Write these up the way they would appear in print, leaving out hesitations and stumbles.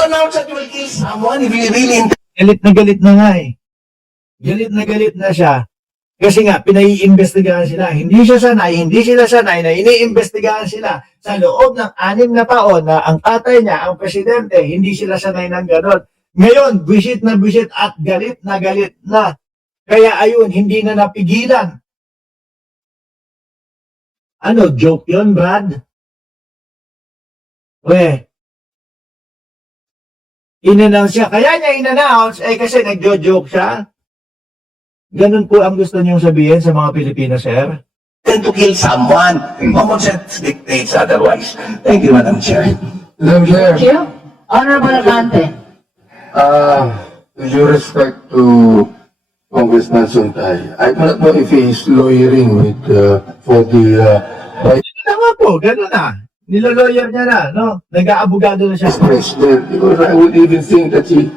to announce that you will kill someone if you really intend. Galit na nga eh. Galit na siya. Kasi nga, pinaiimbestigahan sila. Hindi sila sanay na iniimbestigahan sila sa loob ng 6 na taon na ang tatay niya, ang presidente, hindi sila sanay ng gano'n. Ngayon, visit at galit na. Kaya ayun, hindi na napigilan. Ano, joke yun, Brad? In-announce siya. Kaya niya in-announce, kasi nagjo-joke siya. Ganun po ang gusto niyong sabihin sa mga Pilipino, sir? To kill someone. Common sense dictates otherwise. Thank you, Madam Chair. Madam Chair, Thank you. Honorable Abante. with due respect to Congressman Suntay, I do not know if he is lawyering with for the Tama po, ganun na. Niloloyer niya na, no? Nag-aabogado na siya. Vice President, because I would even think that he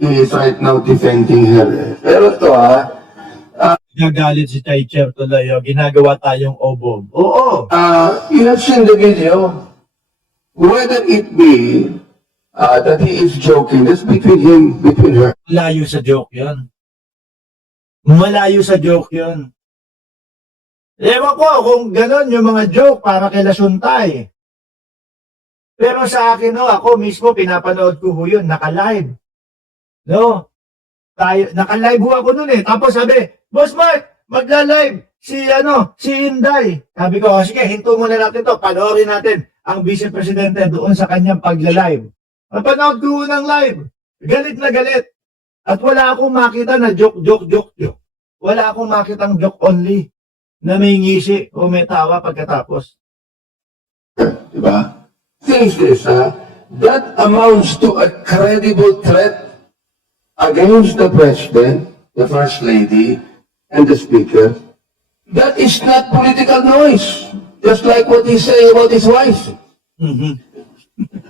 is right now defending her. Pero to Nagagalit si Teacher tuloy, ginagawa tayong obog. Oo. you have seen the video. Whether it be that he is joking, that's between her. Malayo sa joke yun. Malayo sa joke yun. Ewan ko kung gano'n yung mga joke para kay Lasuntay. Pero sa akin, ako mismo pinapanood ko yun, naka-live. No? Naka-live ako nun eh. Tapos sabi, Boss Mark, magla-live si Inday. Sabi ko, sige, hinto muna natin to. Panoorin natin ang Vice Presidente doon sa kanyang pagla-live. Napanood ko ng live. Galit na galit. At wala akong makita na joke. Wala akong makitang joke only na may ngisi o may tawa pagkatapos. Diba? Things this, that amounts to a credible threat against the President, the First Lady, and the Speaker. That is not political noise. Just like what he's saying about his wife.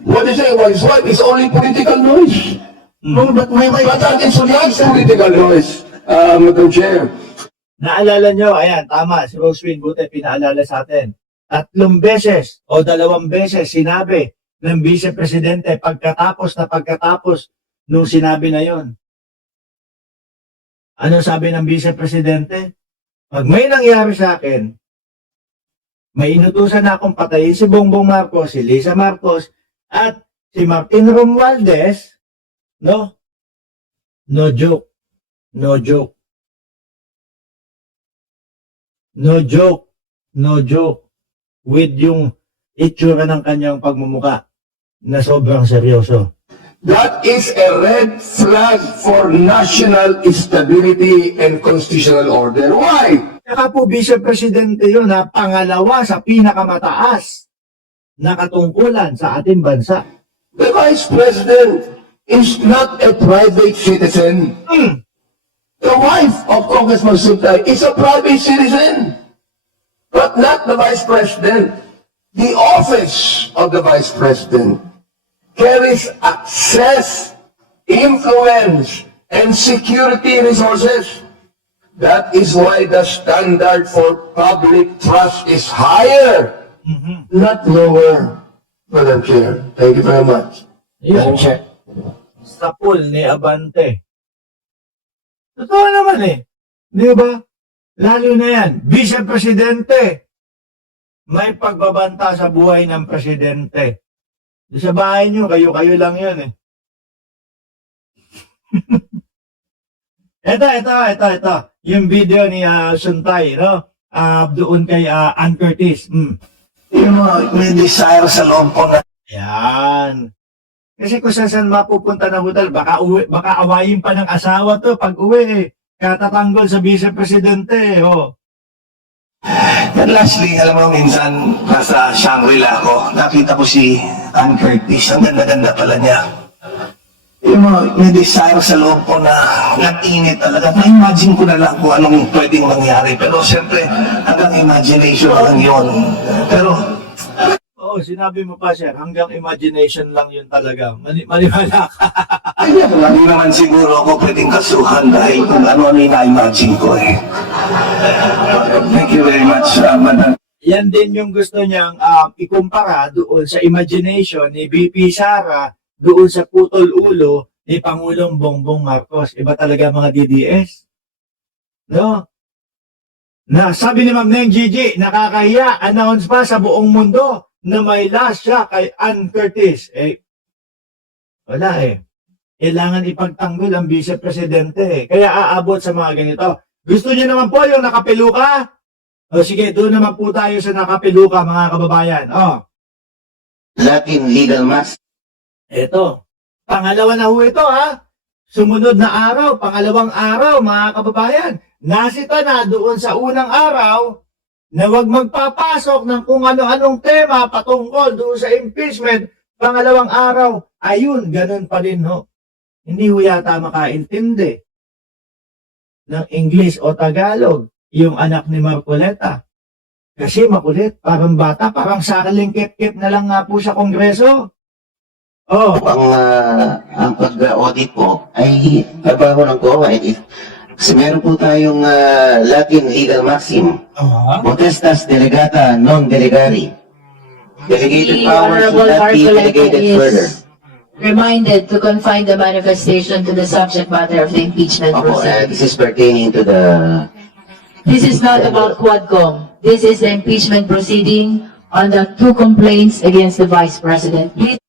What he's saying about his wife is only political noise. No, but But that is not political noise, Madam Chair. Naalala nyo, ayan, tama, si Roswin, buti pinaalala sa atin. 3 beses o 2 beses sinabi ng Vice Presidente pagkatapos nung sinabi na yon. Ano sabi ng Vice Presidente? Pag may nangyari sa akin, may inutusan na akong patayin si Bongbong Marcos, si Lisa Marcos, at si Martin Romualdez, no? No joke. No joke. No joke. No joke. With yung itsura ng kanyang pagmumuka na sobrang seryoso. That is a red flag for national stability and constitutional order. Why? Saka po, Vice Presidente yun, pangalawa sa pinakamataas na katungkulan sa ating bansa. The Vice President is not a private citizen. The wife of Congressman Suntay is a private citizen, but not the Vice President. The office of the Vice President carries access, influence, and security resources. That is why the standard for public trust is higher, not lower, Madam Chair. Thank you very much. Yun, sa pool ni Abante. Totoo naman eh. Di ba? Lalo na yan, Vice Presidente. May pagbabanta sa buhay ng Presidente. Sa bahay nyo, kayo-kayo lang yun eh. Ito. Yung video ni Suntay, no? Doon kay Ann Curtis. Yung may desire sa loob ko na Yan. Kasi kung saan mapupunta na hotel, baka awayin pa ng asawa to pag uwi eh. Katatanggol sa Vice Presidente, oh. And lastly, alam mo, minsan nasa Shangri-La ako, nakita ko si Ann Curtis. Ang ganda-ganda pala niya. Yung may desire sa loob ko na nag-init talaga. Na-imagine ko na lang kung anong pwedeng mangyari. Pero siyempre, hanggang imagination lang yun. Pero Oo, sinabi mo pa, sir, hanggang imagination lang yun talaga. Maniwala ka. hindi naman siguro ako pwedeng kasuhan dahil kung ano-ano yung na-imagine ko eh. Thank you very much, Madam. Yan din yung gusto niyang ikumpara doon sa imagination ni VP Sara doon sa putol ulo ni Pangulong Bongbong Marcos. Iba talaga mga DDS. No? Na sabi ni Ma'am Neng Gigi, nakakahiya, announce pa sa buong mundo na may last siya kay Ann Curtis. Wala Kailangan ipagtanggol ang Vice Presidente. Kaya aabot sa mga ganito. Gusto niyo naman po yung nakapeluka? O sige, doon naman po tayo sa nakapeluka, mga kababayan. Latin legal mass. Ito. Pangalawa na ho ito, ha? Sumunod na araw, pangalawang araw, mga kababayan. Nasita na doon sa unang araw na huwag magpapasok ng kung ano-anong tema patungkol doon sa impeachment. Pangalawang araw, ayun, ganun pa rin, ho. Hindi ho yata makaintindi ng English o Tagalog yung anak ni Marcoleta. Kasi makulit, parang bata, parang sakaling kip-kip na lang nga po sa Kongreso. Ang pag-audit po ay trabaho ng COA. Kasi meron po tayong Latin legal maxim. Potestas delegata non delegari. Delegated The powers Honorable should not be Marcoleta delegated further. is reminded to confine the manifestation to the subject matter of the impeachment Opo, proceedings. this is pertaining to the... This is not about Quadcom. This is the impeachment proceeding on the 2 complaints against the Vice President. Please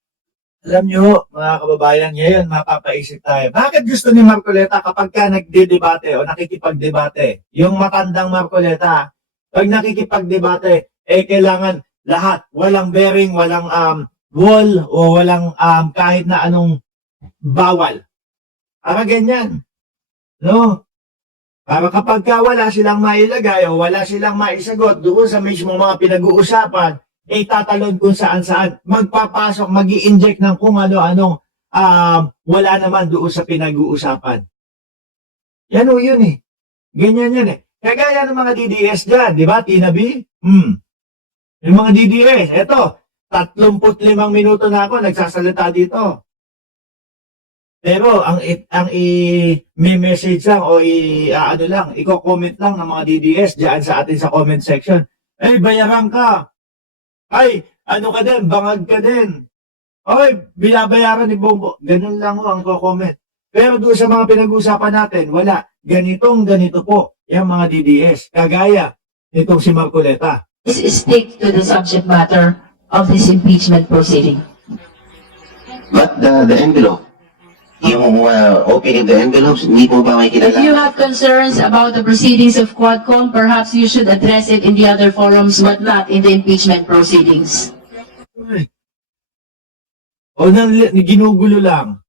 Alam nyo, mga kababayan, ngayon mapapaisip tayo. Bakit gusto ni Marcoleta kapag ka nagdedebate o nakikipagdebate? Yung matandang Marcoleta, pag nakikipagdebate, kailangan lahat. Walang bearing, walang wall, o walang kahit na anong bawal. Para ganyan. No? Para kapag ka wala silang mailagay o wala silang maisagot doon sa mismo mga pinag-uusapan, tatalon kung saan-saan, magpapasok, mag-i-inject ng kung ano-anong wala naman doon sa pinag-uusapan. Yan o yun Ganyan yan Kagaya ng mga DDS dyan, di ba, Tina B? Yung mga DDS, eto, 35 minuto na ako nagsasalita dito. Pero ang i-message lang o i-comment lang ng mga DDS diyan sa atin sa comment section. Bayaran ka. Ano ka din, bangag ka din. Binabayaran ni Bongo. Ganun lang ang comment. Pero doon sa mga pinag-usapan natin, wala. Ganito po, yung mga DDS. Kagaya nitong si Marcoleta. stick to the subject matter of this impeachment proceeding. But the envelope, yung opening the envelopes, hindi po ba may If you kilala? have concerns about the proceedings of Quadcom, perhaps you should address it in the other forums, but not in the impeachment proceedings. O ginugulo lang.